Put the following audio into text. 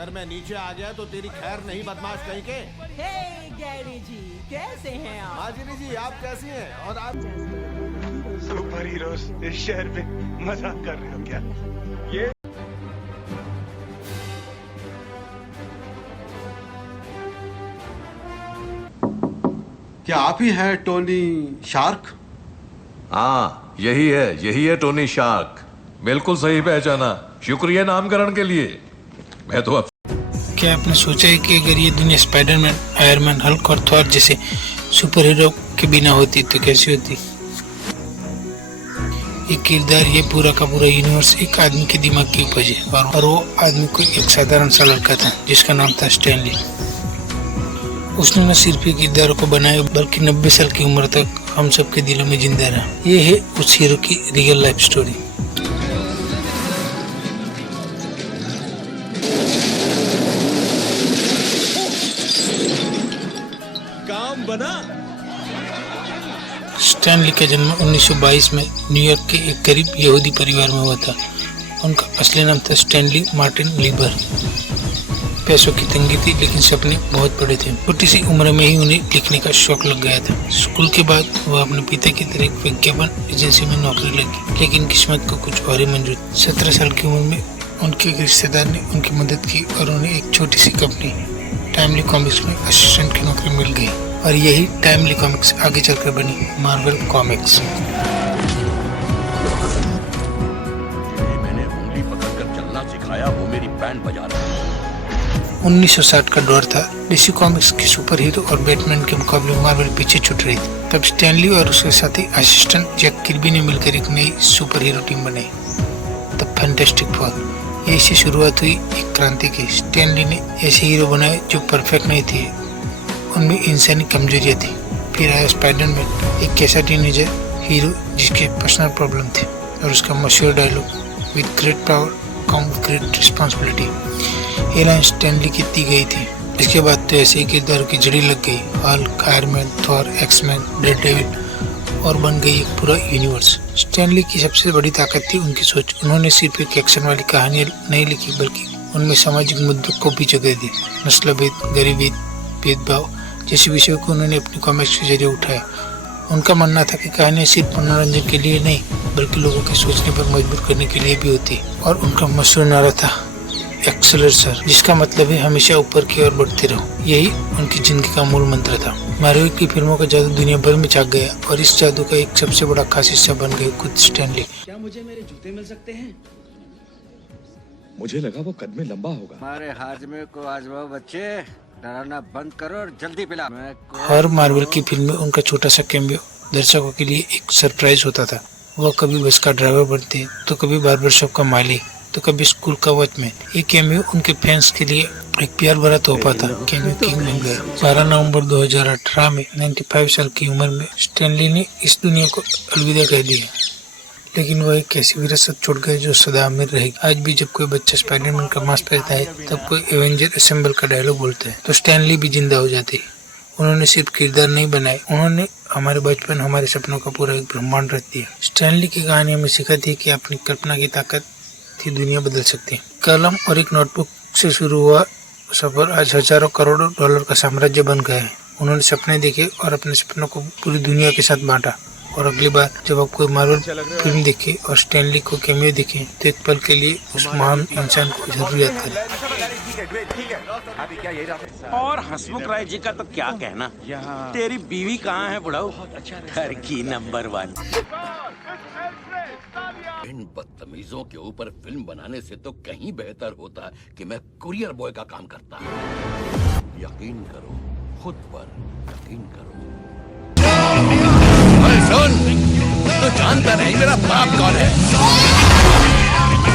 अगर मैं नीचे आ गया तो तेरी खैर नहीं, बदमाश कहीं के। हे गैरी जी, कैसे हैं आप? हाजिरी जी, आप कैसी हैं? और आप सुपर हीरोज इस शहर में मजाक कर रहे हो क्या? ये क्या आप ही हैं टोनी शार्क? हाँ, यही है टोनी शार्क। बिल्कुल सही पहचाना, शुक्रिया नामकरण के लिए। मैं तो अब क्या आपने सोचा है कि अगर ये दुनिया स्पाइडरमैन, आयरन, हल्क और थॉर जैसे सुपर हीरो के बिना होती तो कैसी होती? ये किरदार, ये पूरा का पूरा यूनिवर्स एक आदमी के दिमाग की उपज है और वो आदमी कोई एक साधारण सा लड़का था जिसका नाम था स्टैनली। उसने न सिर्फ ये किरदारों को बनाया बल्कि 90 साल की उम्र तक हम सबके दिलों में जिंदा रहा। ये है उस हीरो की रियल लाइफ स्टोरी। काम बना। स्टैनली का जन्म 1922 में न्यूयॉर्क के एक गरीब यहूदी परिवार में हुआ था। उनका असली नाम था स्टैनली मार्टिन लीबर। पैसों की तंगी थी लेकिन सपने बहुत बड़े थे। छोटी सी उम्र में ही उन्हें लिखने का शौक लग गया था। स्कूल के बाद वह अपने पिता की तरह एक विज्ञापन एजेंसी में नौकरी लगी, लेकिन किस्मत को कुछ और ही मंजूर। 17 साल की उम्र में उनके एक रिश्तेदार ने उनकी मदद की और उन्हें एक छोटी सी कंपनी टाइमली कॉमिक्स में असिस्टेंट की नौकरी मिल गई और यही टाइमली कॉमिक्स आगे चलकर बनी मार्वल कॉमिक्स। मैंने उंगली पकड़कर चलना सिखाया, वो मेरी बैंड बजा रहा है। 1960 का दौर था। डीसी कॉमिक्स के सुपर हीरो और बैटमैन के मुकाबले मार्वल पीछे छूट रही थी। तब स्टैनली और उसके साथी असिस्टेंट जैक किर्बी ने मिलकर एक नई सुपर हीरो टीम बनाई, द फैंटास्टिक फोर। यही से शुरुआत हुई एक क्रांति की। स्टैनली ने ऐसे हीरो बनाए जो परफेक्ट नहीं थे, उनमें इंसानी कमजोरियां थी। फिर आया स्पाइडरमैन, एक ऐसा टीनेजर हीरो जिसके पर्सनल प्रॉब्लम थे और उसका मशहूर dialogue, with great power come great responsibility. ये लाइन स्टैनली की दी गई थी। इसके बाद तो ऐसे ही किरदारों की जड़ी लग गई। Hulk, Iron, Thor, X Men, Daredevil और बन गई एक पूरा यूनिवर्स। स्टैनली की सबसे बड़ी ताकत थी उनकी सोच। उन्होंने सिर्फ एक एक्शन वाली कहानी नहीं लिखी बल्कि उनमें सामाजिक मुद्दों को भी जगह दी। नस्लभेद, गरीबी, भेदभाव जैसे विषयों को उन्होंने अपनी कॉमिक्स के जरिए उठाया। उनका मानना था कि कहानियां सिर्फ मनोरंजन के लिए नहीं बल्कि लोगों के सोचने पर मजबूर करने के लिए भी होती। और उनका मशहूर नारा था एक्सेलरेट सर, जिसका मतलब है हमेशा ऊपर की ओर बढ़ते रहो। यही उनकी जिंदगी का मूल मंत्र था। मार्वल की फिल्मों का जादू दुनिया भर में छा गया और इस जादू का एक सबसे बड़ा खास हिस्सा बन गए खुद स्टैनली। क्या मुझे मेरे जूते मिल सकते हैं? मुझे लगा वो कद में लंबा होगा। हमारे हाजमे को आजमाओ बच्चे, डराना बंद करो और जल्दी पिला। हर मार्वल की फिल्म में उनका छोटा सा कैमियो दर्शकों के लिए एक सरप्राइज होता था। वह कभी बस का ड्राइवर बनते तो कभी बार्बर शॉप का माली तो कभी स्कूल का वॉचमैन। ये कैमियो उनके फैंस के लिए एक प्यार भरा तोहफा था। कैमियो किंग बन गया। 12 नवंबर 2018 में 95 साल की उम्र में स्टैनली ने इस दुनिया को अलविदा कह दिया, लेकिन वह एक ऐसी विरासत छोड़ गए जो सदा अमीर रहेगी। आज भी जब कोई बच्चा स्पाइडरमैन का मास्क पहनता है तब कोई एवेंजर असेंबल का डायलॉग बोलता है तो स्टैनली भी जिंदा हो जाते हैं। उन्होंने सिर्फ किरदार नहीं बनाए, उन्होंने हमारे बचपन, हमारे सपनों का पूरा एक ब्रह्मांड रच दिया। स्टैनली की कहानी हमें सिखाती है कि अपनी कल्पना की ताकत थी दुनिया बदल सकती है। कलम और एक नोटबुक से शुरू हुआ सफर आज हजारों करोड़ों डॉलर का साम्राज्य बन गया है। उन्होंने सपने देखे और अपने सपनों को पूरी दुनिया के साथ बांटा। और अगली बार जब आप कोई मार्वल फिल्म देखे और स्टैनली को कैमियो देखे तो एक पल के लिए उस महान इंसान को जरूर याद करें। और हसमुख राय जी का तो क्या कहना, तेरी बीवी कहाँ है बुढ़ाऊ? घर की नंबर 1। इन बदतमीजों के ऊपर फिल्म बनाने से तो कहीं बेहतर होता कि मैं कुरियर बॉय का काम करता। यकीन करो, खुद पर यकीन करो। सुन, तो जानता नहीं मेरा बाप कौन है?